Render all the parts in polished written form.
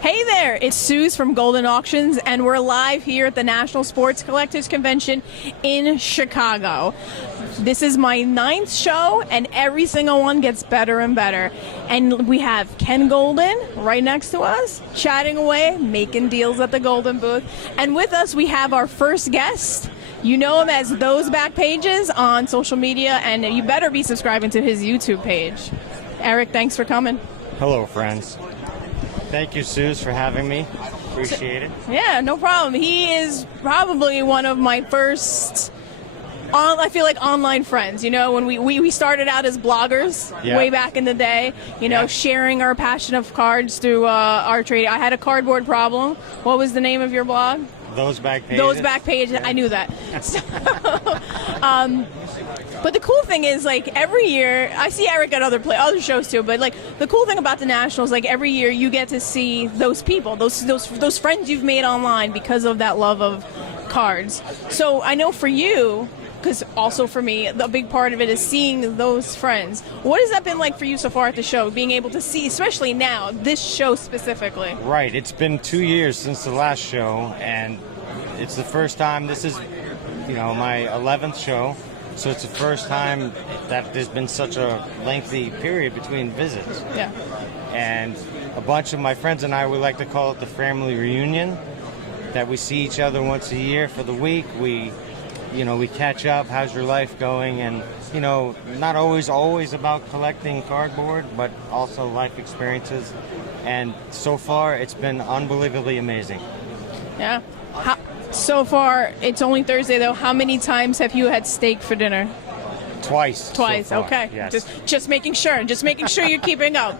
Hey there, it's Suze from Goldin Auctions, and we're live here at the National Sports Collectors Convention in Chicago. This is my 9th show, and every single one gets better and better. And we have Ken Goldin right next to us, chatting away, making deals at the Goldin booth. And with us, we have our first guest. You know him as Those Back Pages on social media, and you better be subscribing to his YouTube page. Eric, thanks for coming. Hello, friends. Thank you, Suze, for having me. Appreciate it. Yeah, no problem. He is probably one of my first, I feel like, online friends. You know, when we started out as bloggers way back in the day, you know, sharing our passion of cards through our trade. I had a cardboard problem. What was the name of your blog? Those Back Pages. Those Back Pages. I knew that. So, but the cool thing is, like, every year, I see Eric at other shows too, but, like, the cool thing about the Nationals, like, every year you get to see those people, those friends you've made online because of that love of cards. So I know for you, because also for me, the big part of it is seeing those friends. What has that been like for you so far at the show, being able to see, especially now, this show specifically? Right. It's been 2 years since the last show, and it's the first time. This is, you know, my 11th show. So it's the first time that there's been such a lengthy period between visits. Yeah. And a bunch of my friends and I, we like to call it the family reunion, that we see each other once a year for the week. We catch up, how's your life going? And, you know, not always about collecting cardboard, but also life experiences. And so far, it's been unbelievably amazing. Yeah. So far, it's only Thursday, though. How many times have you had steak for dinner? Twice. Twice, so far. Okay. Yes. Just making sure. Just making sure you're keeping up.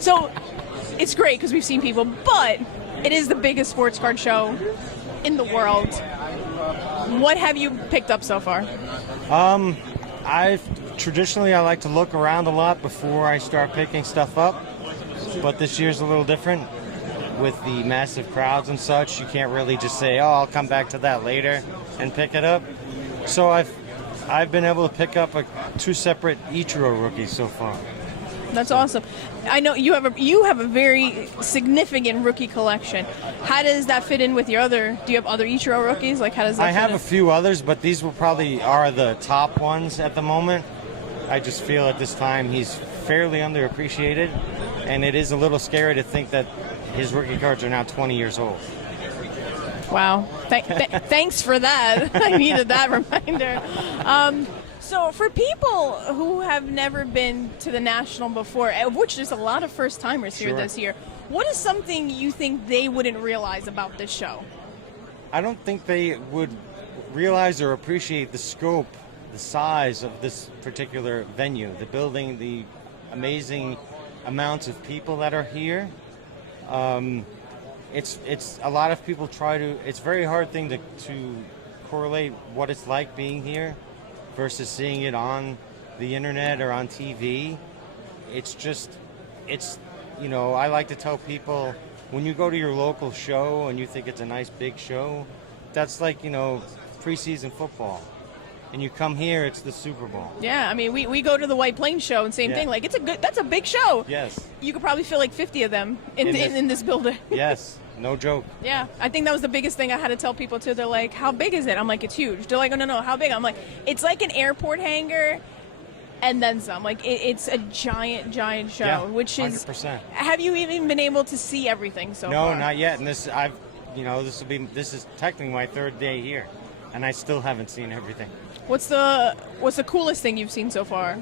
So, it's great because we've seen people, but it is the biggest sports card show in the world. What have you picked up so far? I like to look around a lot before I start picking stuff up, but this year's a little different. With the massive crowds and such, you can't really just say, "Oh, I'll come back to that later," and pick it up. So I've been able to pick up 2 separate Ichiro rookies so far. That's awesome. I know you have a very significant rookie collection. How does that fit in with your other? Do you have other Ichiro rookies? Like, how does that? I have a few others, but these are the top ones at the moment. I just feel at this time he's fairly underappreciated, and it is a little scary to think that his rookie cards are now 20 years old. Wow. Thanks for that. I needed that reminder. So for people who have never been to the National before, of which there's a lot of first-timers here this year, what is something you think they wouldn't realize about this show? I don't think they would realize or appreciate the scope, the size of this particular venue, the building, the amazing amounts of people that are here. It's a lot of people it's a very hard thing to correlate what it's like being here versus seeing it on the internet or on TV. You know, I like to tell people, when you go to your local show and you think it's a nice big show, that's like, you know, preseason football. And you come here, it's the Super Bowl. Yeah, I mean, we go to the White Plains show and same thing. Like, that's a big show. Yes. You could probably fill like 50 of them in this building. Yes, no joke. Yeah, I think that was the biggest thing I had to tell people too. They're like, "How big is it?" I'm like, "It's huge." They're like, "Oh, no, how big?" I'm like, "It's like an airport hangar, and then some." Like, it's a giant show, yeah, which is 100%. Have you even been able to see everything so far? No, not yet. And this is technically my 3rd day here, and I still haven't seen everything. What's the coolest thing you've seen so far?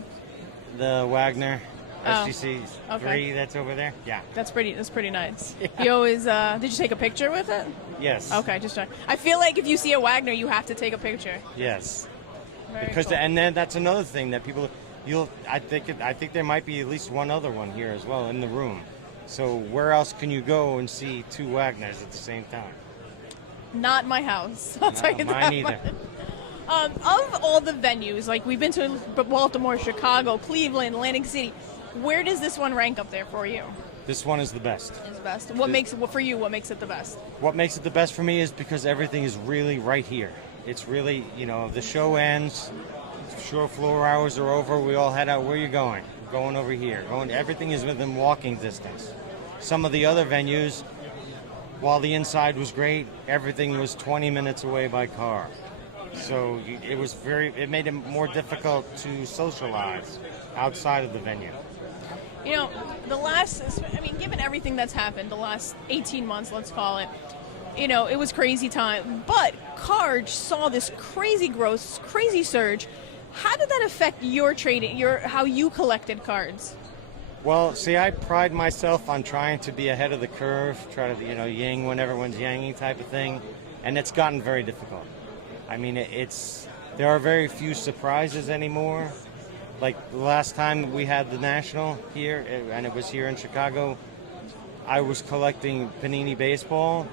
The Wagner SGC 3 that's over there. Yeah. That's pretty nice. You always did you take a picture with it? Yes. Okay, just trying. I feel like if you see a Wagner, you have to take a picture. Yes. Very because cool. And then that's another thing that people I think there might be at least one other one here as well in the room. So where else can you go and see 2 Wagners at the same time? Not my house. I'll tell you that. Mine either. Of all the venues, like we've been to Baltimore, Chicago, Cleveland, Atlantic City, where does this one rank up there for you? This one is the best. It's the best. What makes it the best? What makes it the best for me is because everything is really right here. It's really, you know, the show ends, show floor hours are over, we all head out. Where are you going? We're going over here. Everything is within walking distance. some of the other venues, while the inside was great, everything was 20 minutes away by car. So it made it more difficult to socialize outside of the venue. You know, given everything that's happened the last 18 months, let's call it, you know, it was crazy time. But cards saw this crazy growth, crazy surge. How did that affect your trading, how you collected cards? Well, see, I pride myself on trying to be ahead of the curve, try to, yang when everyone's yanging type of thing, and it's gotten very difficult. I mean, there are very few surprises anymore. Like the last time we had the National here, and it was here in Chicago, I was collecting Panini baseball,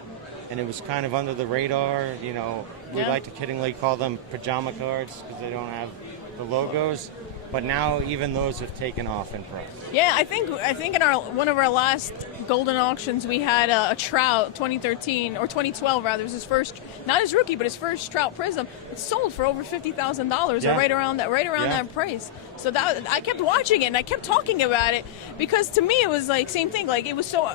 and it was kind of under the radar. We like to kiddingly call them pajama cards because they don't have the logos. But now even those have taken off in price. Yeah, I think in one of our last Goldin auctions we had a Trout 2013 or 2012 rather. It was his first, not his rookie, but his first Trout Prism. It sold for over $50,000 or right around that price. So that I kept watching it and I kept talking about it because to me it was like same thing. Like it was so.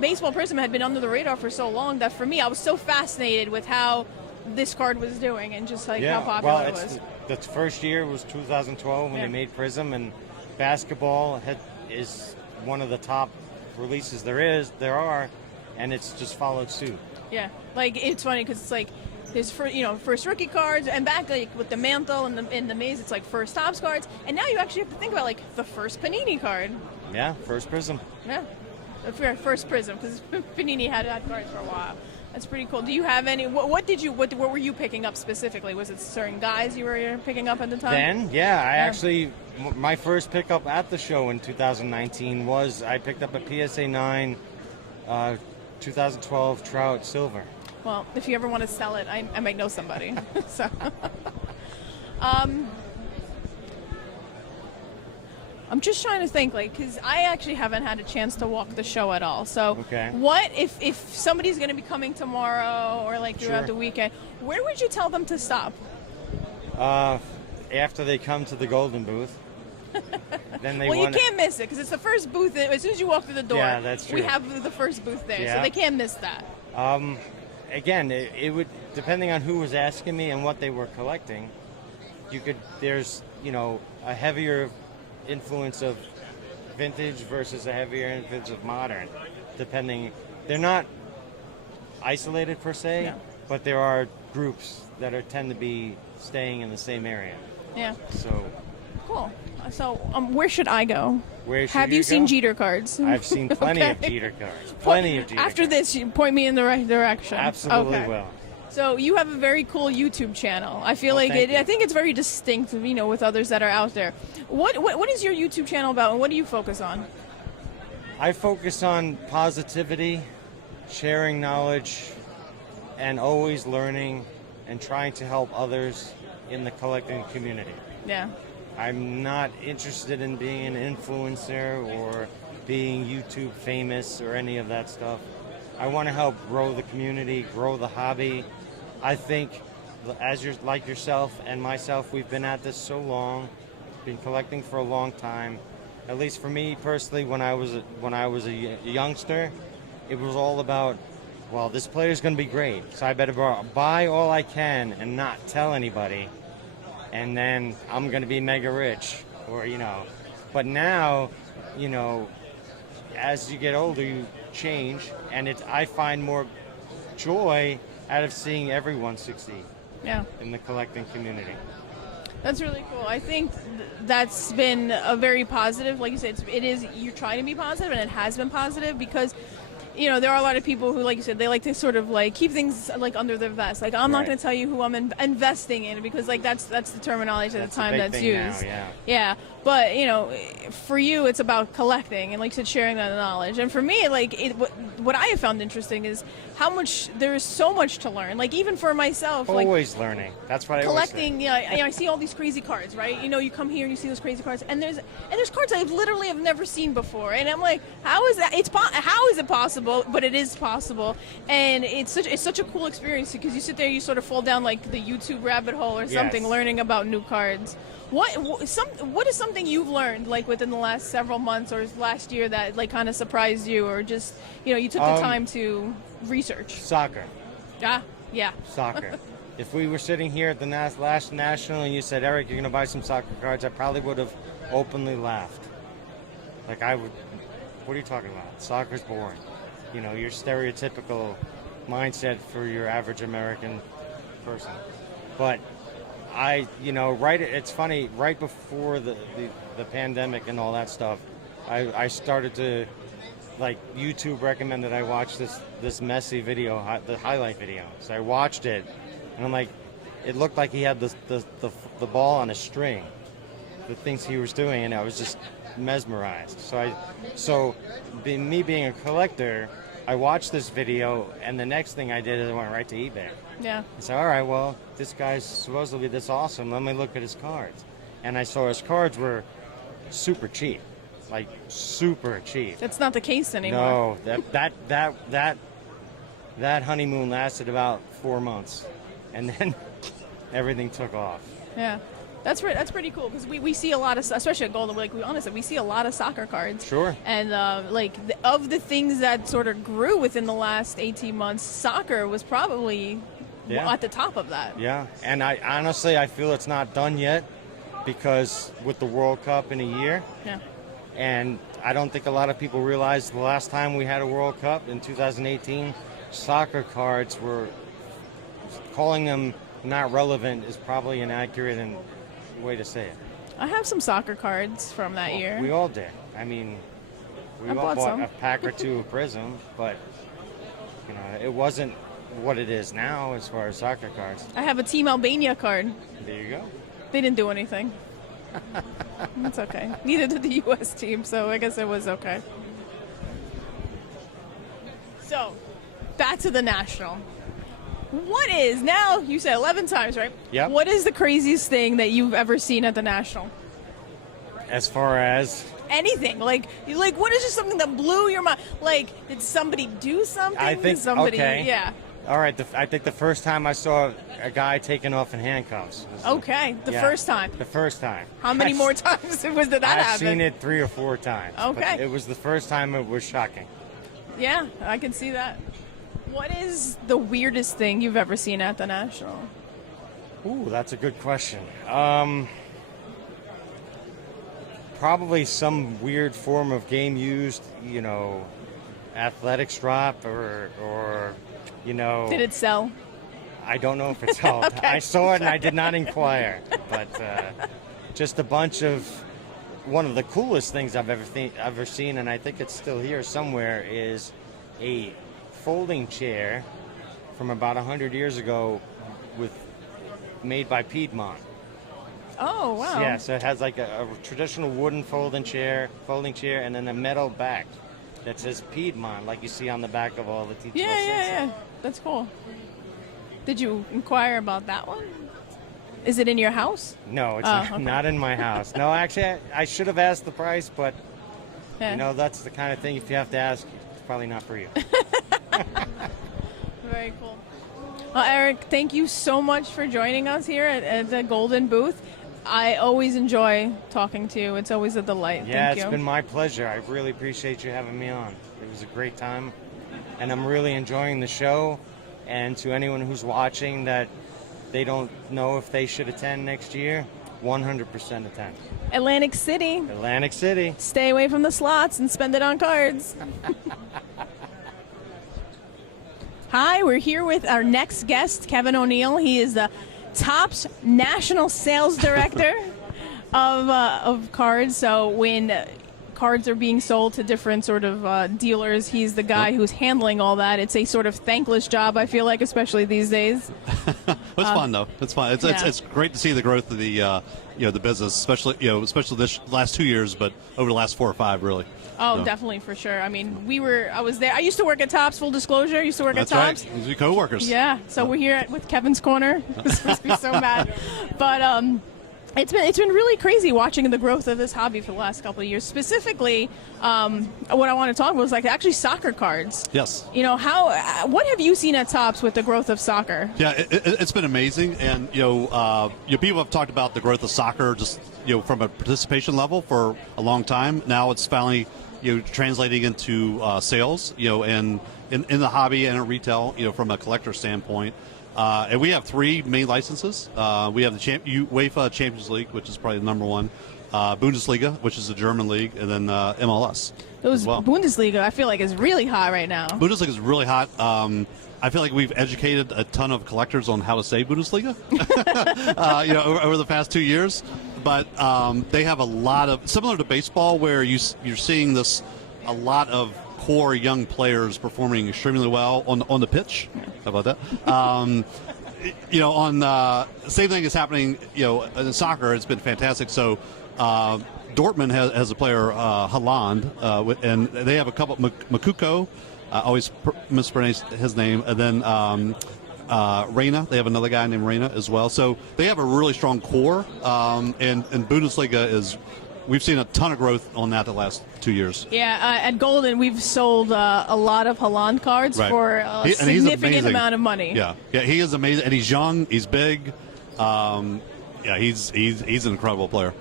Baseball Prism had been under the radar for so long that for me I was so fascinated with how this card was doing and just like how popular it was. The first year was 2012 when they made Prism, and basketball is one of the top releases there are, and it's just followed suit. Yeah, like it's funny because it's like his first rookie cards, and back like with the Mantle and the Maze, it's like first Topps cards, and now you actually have to think about like the first Panini card. Yeah, first Prism. Yeah, first Prism because Panini had cards for a while. That's pretty cool. Do you have any? What were you picking up specifically? Was it certain guys you were picking up at the time? Then, yeah, actually, my first pickup at the show in 2019 was I picked up a PSA 9 2012 Trout Silver. Well, if you ever want to sell it, I might know somebody. So, I'm just trying to think, because I actually haven't had a chance to walk the show at all. So, what if somebody's going to be coming tomorrow or throughout the weekend? Where would you tell them to stop? After they come to the Goldin booth, then they. Well, you can't miss it because it's the first booth. As soon as you walk through the door, yeah, that's true. We have the first booth there, so they can't miss that. Again, it would depending on who was asking me and what they were collecting. There's a heavier influence of vintage versus a heavier influence of modern, depending. They're not isolated per se, but there are groups that tend to be staying in the same area. Yeah. So cool. So where should I go? Where should Have you seen go? Jeter cards? I've seen plenty of Jeter cards. Plenty of Jeter After cards. this, you point me in the right direction. Absolutely will. So you have a very cool YouTube channel. I feel I think it's very distinct, with others that are out there. What is your YouTube channel about, and what do you focus on? I focus on positivity, sharing knowledge, and always learning and trying to help others in the collecting community. Yeah. I'm not interested in being an influencer or being YouTube famous or any of that stuff. I want to help grow the community, grow the hobby. I think, like yourself and myself, we've been at this so long, been collecting for a long time. At least for me personally, when I was a youngster, it was all about, well, this player's going to be great, so I better buy all I can and not tell anybody, and then I'm going to be mega rich, But now, as you get older, you change, and I find more joy out of seeing everyone succeed. Yeah. In the collecting community. That's really cool. I think that's been a very positive, like you said, you try to be positive, and it has been positive because there are a lot of people who, like you said, they like to sort of keep things under their vest. I'm not going to tell you who I'm investing in because that's the terminology at the time that's used. Now, yeah. But for you, it's about collecting and, like you said, sharing that knowledge. And for me, what I have found interesting is how much there is so much to learn. Even for myself, always learning. That's what I collecting. I see all these crazy cards, right? You come here and you see those crazy cards, and there's cards I literally have never seen before, and I'm like, how is that? How is it possible impossible, but it is possible, and it's such a cool experience because you sit there, you sort of fall down like the YouTube rabbit hole or something, Yes. learning about new cards. What is something you've learned like within the last several months or last year that like kind of surprised you, or just you took the time to research? Soccer. Yeah. Soccer. If we were sitting here at the last national and you said, Eric, you're going to buy some soccer cards, I probably would have openly laughed. Like I would, what are you talking about? Soccer's boring. Your stereotypical mindset for your average American person. But it's funny, right before the pandemic and all that stuff, I started to, like, YouTube recommended I watch this Messi video, the highlight video. So I watched it, and I'm like, it looked like he had the ball on a string, the things he was doing, and I was just mesmerized. So me being a collector, I watched this video, and the next thing I did is I went right to eBay. Yeah. I said, all right, well, this guy's supposedly this awesome. Let me look at his cards. And I saw his cards were super cheap, like super cheap. That's not the case anymore. No, that honeymoon lasted about 4 months, and then everything took off. Yeah. That's pretty cool because we see a lot of, especially at Goldin, like we see a lot of soccer cards. Sure. And of the things that sort of grew within the last 18 months, soccer was probably at the top of that. Yeah, and I honestly feel it's not done yet because with the World Cup in a year. Yeah. And I don't think a lot of people realize the last time we had a World Cup in 2018, soccer cards were, calling them not relevant is probably inaccurate and way to say it. I have some soccer cards from that year. We all did. I mean, we all bought bought some. a pack or two of Prism, but it wasn't what it is now as far as soccer cards. I have a Team Albania card. There you go. They didn't do anything. It's okay. Neither did the U.S. team, so I guess it was okay. So, back to the national. What is, now you said 11 times, right? Yep. What is the craziest thing that you've ever seen at the national? As far as Anything. Like what is just something that blew your mind? Like, did somebody do something? I think, Did somebody, okay. Yeah. All right, I think the first time I saw a guy taken off in handcuffs. Okay, the first time. The first time. How many more times did that happen? I've seen it 3 or 4 times. Okay. But it was the first time it was shocking. Yeah, I can see that. What is the weirdest thing you've ever seen at the National? Ooh, that's a good question. Probably some weird form of game used, athletics drop or Did it sell? I don't know if it's held. Okay. I saw it and I did not inquire, but just a bunch of, one of the coolest things I've ever seen, and I think it's still here somewhere, is a folding chair from about 100 years ago made by Piedmont. Oh, wow. Yeah, so it has like a traditional wooden folding chair, and then a metal back that says Piedmont, like you see on the back of all the teachers. Yeah. That's cool. Did you inquire about that one? Is it in your house? No, it's okay. not in my house. No, actually, I should have asked the price, but Yeah. that's the kind of thing, if you have to ask, it's probably not for you. Very cool. Well, Eric, thank you so much for joining us here at the Goldin booth. I always enjoy talking to you. It's always a delight. Yeah, Thank it's you. been my pleasure. I really appreciate you having me on. It was a great time, and I'm really enjoying the show. And to anyone who's watching that they don't know if they should attend next year, 100% attend. Atlantic City. Atlantic City. Stay away from the slots and spend it on cards. Hi, we're here with our next guest, Kevin O'Neill. He is the Topps National Sales Director of cards. So when cards are being sold to different sort of dealers, he's the guy who's handling all that. It's a sort of thankless job, I feel like, especially these days. It's fun though. It's fun. It's great to see the growth of the the business, especially this last 2 years, but over the last 4 or 5 really. Oh, So, definitely, for sure. I mean, I was there. I used to work at Topps, full disclosure. I used to work That's at Topps. right. These are co-workers. Yeah, so we're here with Kevin's Corner. This makes me so mad. But It's been really crazy watching the growth of this hobby for the last couple of years. Specifically, what I want to talk about is like actually soccer cards. Yes. What have you seen at Topps with the growth of soccer? Yeah, it's been amazing, and people have talked about the growth of soccer just from a participation level for a long time. Now it's finally translating into sales, and in the hobby and in retail, from a collector standpoint. And we have 3 main licenses. We have the UEFA Champions League, which is probably the number one, Bundesliga, which is the German league, and then MLS. Bundesliga, I feel like, is really hot right now. Bundesliga is really hot. I feel like we've educated a ton of collectors on how to say Bundesliga, over the past 2 years. But they have a lot of, similar to baseball, where you're seeing a lot of core young players performing extremely well on the pitch. How about that? Same thing is happening. In soccer, it's been fantastic. So Dortmund has a player, Haaland, and they have a couple. Makuko, always mispronounce his name, and then Reina. They have another guy named Reina as well. So they have a really strong core, and Bundesliga we've seen a ton of growth on that the last 2 years. Yeah, at Goldin, we've sold a lot of Haaland cards for a significant amount of money. Yeah, he is amazing, and he's young, he's big. He's an incredible player.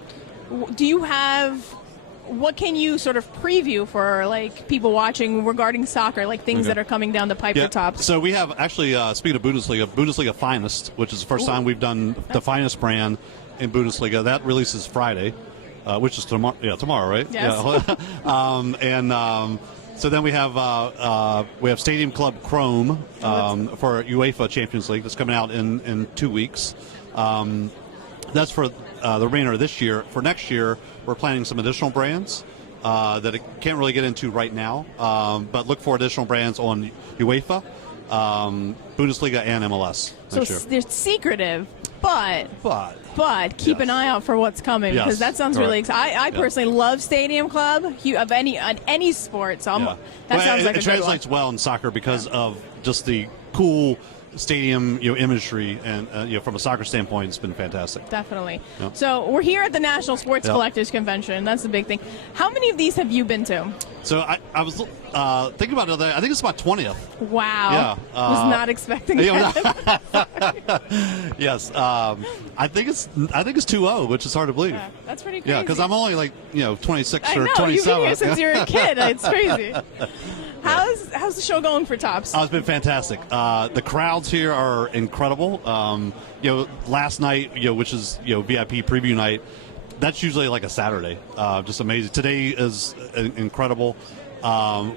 What can you sort of preview for like people watching regarding soccer, like things that are coming down the pipe for Topps? So we have actually, speaking of Bundesliga Finest, which is the first time we've done the Finest brand in Bundesliga. That releases Friday. Which is tomorrow? Yeah, tomorrow, right? Yes. Yeah. So then we have Stadium Club Chrome for UEFA Champions League that's coming out in 2 weeks. That's for the remainder of this year. For next year, we're planning some additional brands that I can't really get into right now, but look for additional brands on UEFA, Bundesliga, and MLS next year. They're secretive, but keep an eye out for what's coming, because that sounds really exciting. I personally love Stadium Club of any sport, so that sounds like it translates well in soccer because of just the cool stadium imagery, and from a soccer standpoint, it's been fantastic. Definitely. So we're here at the National Sports Collectors Convention. That's the big thing. How many of these have you been to? So I was thinking about it the other day. I think it's about 20th. Wow. Yeah. Was not expecting that. Yes. I think it's 2-0, which is hard to believe. Yeah, that's pretty crazy. Yeah, because I'm only 26 I or know, 27. You've been here since you were a kid. It's crazy. How's the show going for Topps? It's been fantastic. The crowds here are incredible. Last night, which is VIP preview night, that's usually like a Saturday. Just amazing. Today is incredible.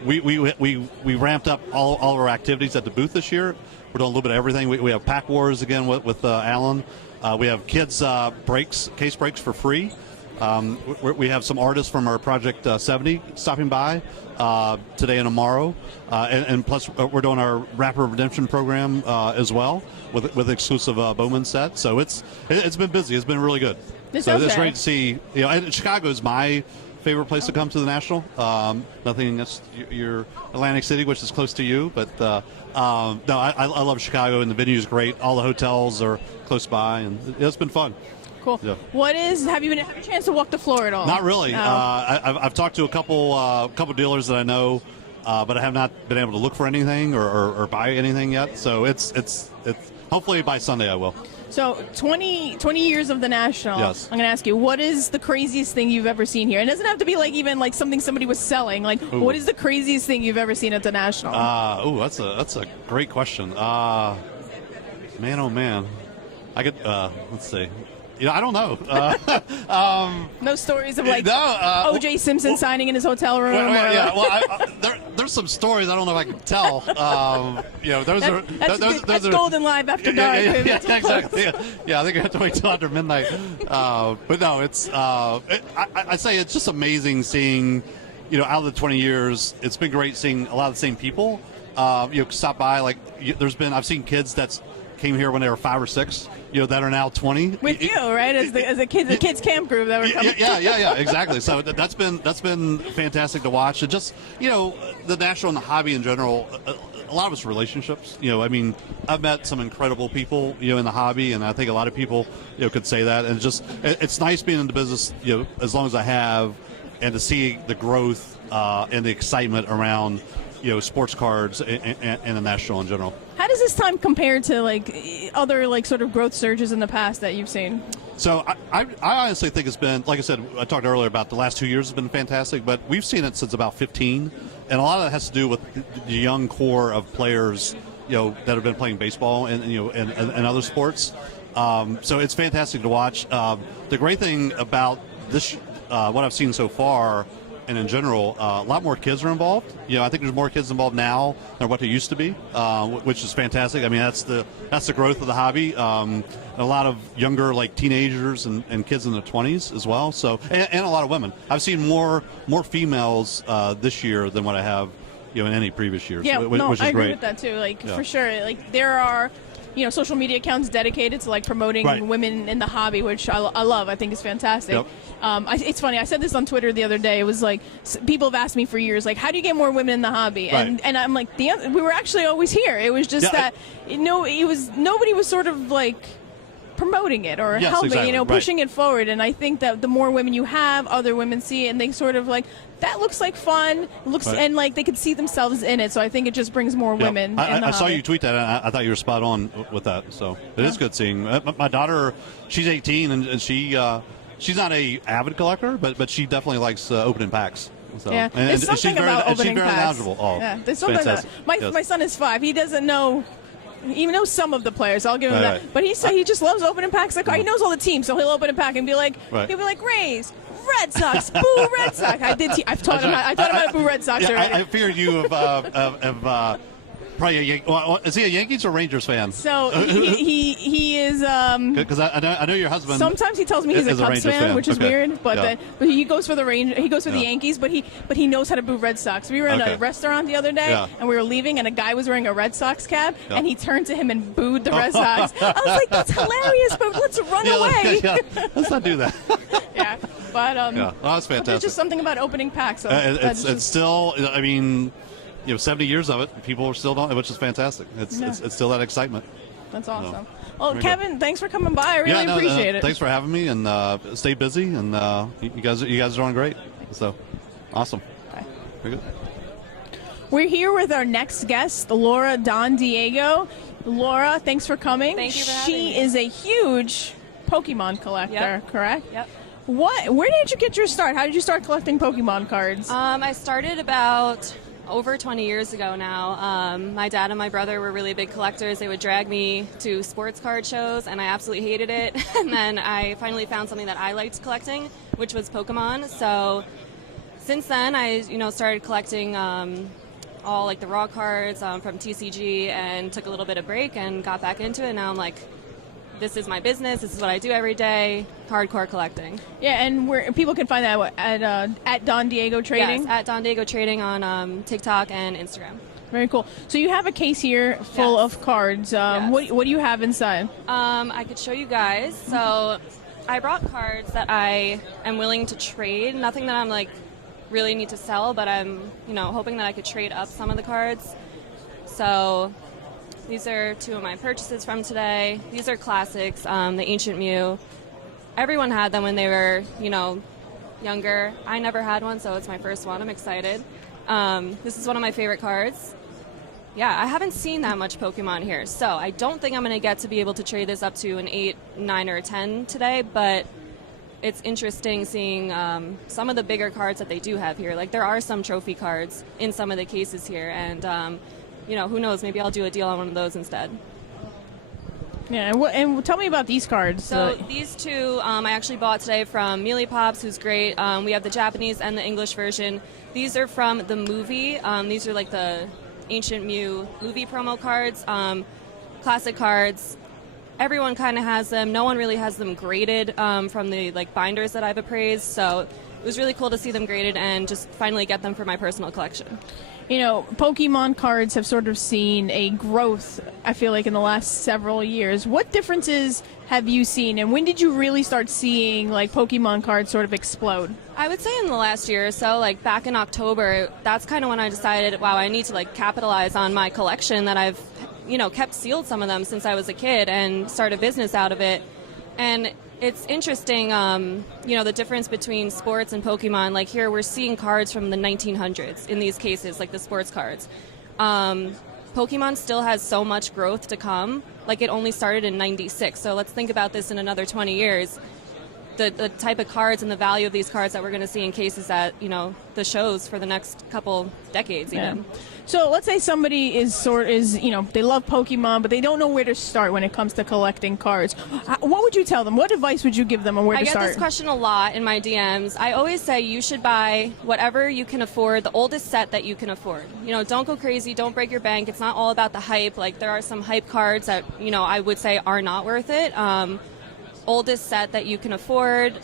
We ramped up all of our activities at the booth this year. We're doing a little bit of everything. We have Pack Wars again with Alan. We have kids case breaks for free. We have some artists from our Project 70 stopping by today and tomorrow, and plus we're doing our Rapper Redemption program as well with exclusive Bowman set. So it's been busy. It's been really good. It's great to see. And Chicago is my favorite place to come to the National. Nothing against your Atlantic City, which is close to you, but no, I love Chicago, and the venue is great. All the hotels are close by, and it's been fun. Cool. Yeah. Have you had a chance to walk the floor at all? Not really. I've talked to a couple dealers that I know, but I have not been able to look for anything or buy anything yet. So it's hopefully by Sunday I will. So 20 years of the National. Yes. I'm going to ask you, what is the craziest thing you've ever seen here? It doesn't have to be even something somebody was selling. What is the craziest thing you've ever seen at the National? That's a great question. Man, oh man, I could let's see. I don't know. No stories of O.J. Simpson signing in his hotel room. There's some stories I don't know if I can tell. That's Goldin Live After Dark. Yeah, exactly. Yeah, I think I have to wait till after midnight. But no, it's. I say it's just amazing seeing. Out of the 20 years, it's been great seeing a lot of the same people. Stop by. I've seen kids that came here when they were 5 or 6. That are now 20. With you, right? As the kids camp group that were coming. Yeah, exactly. So that's been fantastic to watch. And just the National and the hobby in general, a lot of it's relationships. I mean, I've met some incredible people, in the hobby, and I think a lot of people, could say that. And it's nice being in the business, as long as I have, and to see the growth and the excitement around, sports cards and the National in general. How does this time compare to like other like sort of growth surges in the past that you've seen? So I honestly think it's been, like I said, I talked earlier about the last 2 years has been fantastic, but we've seen it since about 15, and a lot of that has to do with the young core of players, that have been playing baseball and other sports. So it's fantastic to watch. The great thing about this, what I've seen so far, and in general, a lot more kids are involved. I think there's more kids involved now than what there used to be, which is fantastic. I mean, that's the growth of the hobby. A lot of younger, like teenagers and kids in their 20s as well. So, and a lot of women. I've seen more females this year than what I have, in any previous years. Yeah, which is I agree great. with that too. Like for sure, like there are. Social media accounts dedicated to like promoting women in the hobby, which I love. I think is fantastic. Yep. It's funny. I said this on Twitter the other day. It was like people have asked me for years, like, how do you get more women in the hobby? Right. And I'm like, we were actually always here. It was just that nobody was sort of like promoting it or helping, exactly. Pushing it forward. And I think that the more women you have, other women see it, and they sort of like, that looks like fun, and like they could see themselves in it. So I think it just brings more women in the I saw hobby. you tweet that, and I thought you were spot on with that. So it is good seeing. My daughter, she's 18, and she's not a avid collector, but she definitely likes opening packs. So, yeah, there's something about opening she's very packs. knowledgeable. Oh, yeah, there's something about my son is 5. He doesn't know. He knows some of the players. I'll give him that. But he just loves opening packs. Like he knows all the teams, so he'll open a pack and be like, Rays, Red Sox, boo Red Sox. I've taught him. I taught him how to boo Red Sox already. I fear you of probably is he a Yankees or Rangers fan? So he is. Because I know your husband. Sometimes he tells me he's a Cubs fan, which is weird. But he goes for the He goes for the Yankees, but he knows how to boo Red Sox. We were in a restaurant the other day, and we were leaving, and a guy was wearing a Red Sox cap, and he turned to him and booed the Red Sox. I was like, that's hilarious, but let's run away. Let's not do that. But that's fantastic. There's just something about opening packs. So it's still. I mean. 70 years of it, people are still doing it, which is fantastic. It's still that excitement. That's awesome. Well, Kevin, thanks for coming by. I really appreciate it. Thanks for having me, and stay busy. And you guys are doing great. So awesome. Okay. Very good. We're here with our next guest, Laura Don Diego. Laura, thanks for coming. Thank you for having me. She is a huge Pokemon collector, correct? Yep. Where did you get your start? How did you start collecting Pokemon cards? I started about over 20 years ago now. My dad and my brother were really big collectors. They would drag me to sports card shows, and I absolutely hated it. And then I finally found something that I liked collecting, which was Pokemon. So since then, I started collecting all like the raw cards from TCG, and took a little bit of break and got back into it. And now I'm like, this is my business. This is what I do every day. Hardcore collecting. Yeah, and where people can find that at Don Diego Trading. Yes, at Don Diego Trading on TikTok and Instagram. Very cool. So you have a case here full of cards. What do you have inside? I could show you guys. So I brought cards that I am willing to trade. Nothing that I'm like really need to sell, but I'm hoping that I could trade up some of the cards. So these are two of my purchases from today. These are classics, the Ancient Mew. Everyone had them when they were, younger. I never had one, so it's my first one. I'm excited. This is one of my favorite cards. Yeah, I haven't seen that much Pokemon here, so I don't think I'm going to get to be able to trade this up to an 8, 9, or a 10 today, but it's interesting seeing some of the bigger cards that they do have here. Like, there are some trophy cards in some of the cases here, and who knows? Maybe I'll do a deal on one of those instead. Yeah, and tell me about these cards. So these two I actually bought today from Mealy Pops, who's great. We have the Japanese and the English version. These are from the movie. These are like the Ancient Mew movie promo cards, classic cards. Everyone kind of has them. No one really has them graded from the binders that I've appraised. So it was really cool to see them graded and just finally get them for my personal collection. Pokemon cards have sort of seen a growth, I feel like, in the last several years. What differences have you seen, and when did you really start seeing Pokemon cards sort of explode? I would say in the last year or so, like back in October, that's kind of when I decided, wow, I need to like capitalize on my collection that I've, kept sealed some of them since I was a kid and start a business out of it. And it's interesting, the difference between sports and Pokemon. Like here, we're seeing cards from the 1900s in these cases, like the sports cards. Pokemon still has so much growth to come. Like it only started in '96, so let's think about this in another 20 years. The type of cards and the value of these cards that we're going to see in cases at the shows for the next couple decades even. Yeah. So let's say somebody they love Pokemon, but they don't know where to start when it comes to collecting cards. What would you tell them? What advice would you give them on where to start? I get this question a lot in my DMs. I always say you should buy whatever you can afford, the oldest set that you can afford. Don't go crazy, don't break your bank. It's not all about the hype. Like there are some hype cards that I would say are not worth it. Oldest set that you can afford,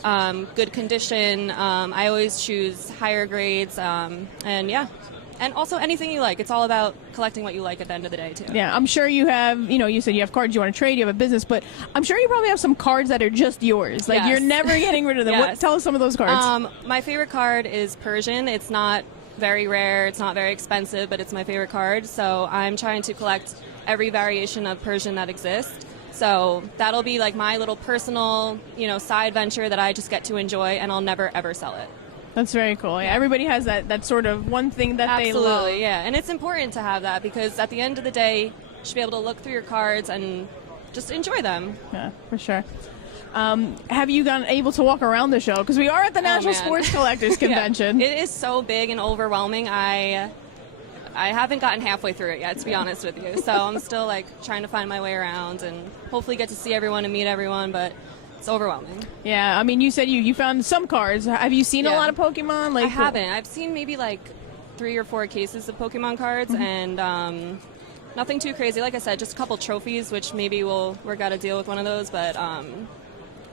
good condition. I always choose higher grades, and also anything you like. It's all about collecting what you like at the end of the day, too. Yeah, I'm sure you have, you said you have cards you want to trade, you have a business, but I'm sure you probably have some cards that are just yours. Like, You're never getting rid of them. Yes. Tell us some of those cards. My favorite card is Persian. It's not very rare, it's not very expensive, but it's my favorite card. So I'm trying to collect every variation of Persian that exists. So that'll be like my little personal, side venture that I just get to enjoy, and I'll never, ever sell it. That's very cool. Yeah, everybody has that sort of one thing that they love. Absolutely, yeah. And it's important to have that because at the end of the day, you should be able to look through your cards and just enjoy them. Yeah, for sure. Have you been able to walk around the show? Because we are at the National Sports Collectors Convention. Yeah. It is so big and overwhelming. I haven't gotten halfway through it yet, to be honest with you. So I'm still like trying to find my way around and hopefully get to see everyone and meet everyone, but it's overwhelming. Yeah, I mean, you said you found some cards. Have you seen a lot of Pokemon? Like I haven't. I've seen maybe like 3 or 4 cases of Pokemon cards, and nothing too crazy. Like I said, just a couple trophies, which maybe we'll work out a deal with one of those, but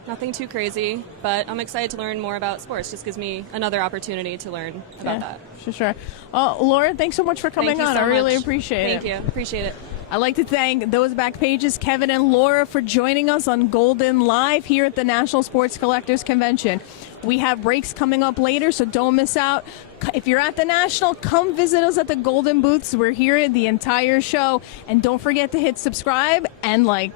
nothing too crazy. But I'm excited to learn more about sports. Just gives me another opportunity to learn about that. For sure. Laura, thanks so much for coming on. I really appreciate it. Thank you. Appreciate it. I'd like to thank those back pages, Kevin and Laura, for joining us on Goldin Live here at the National Sports Collectors Convention. We have breaks coming up later, so don't miss out. If you're at the National, come visit us at the Goldin booths. We're here the entire show. And don't forget to hit subscribe and like.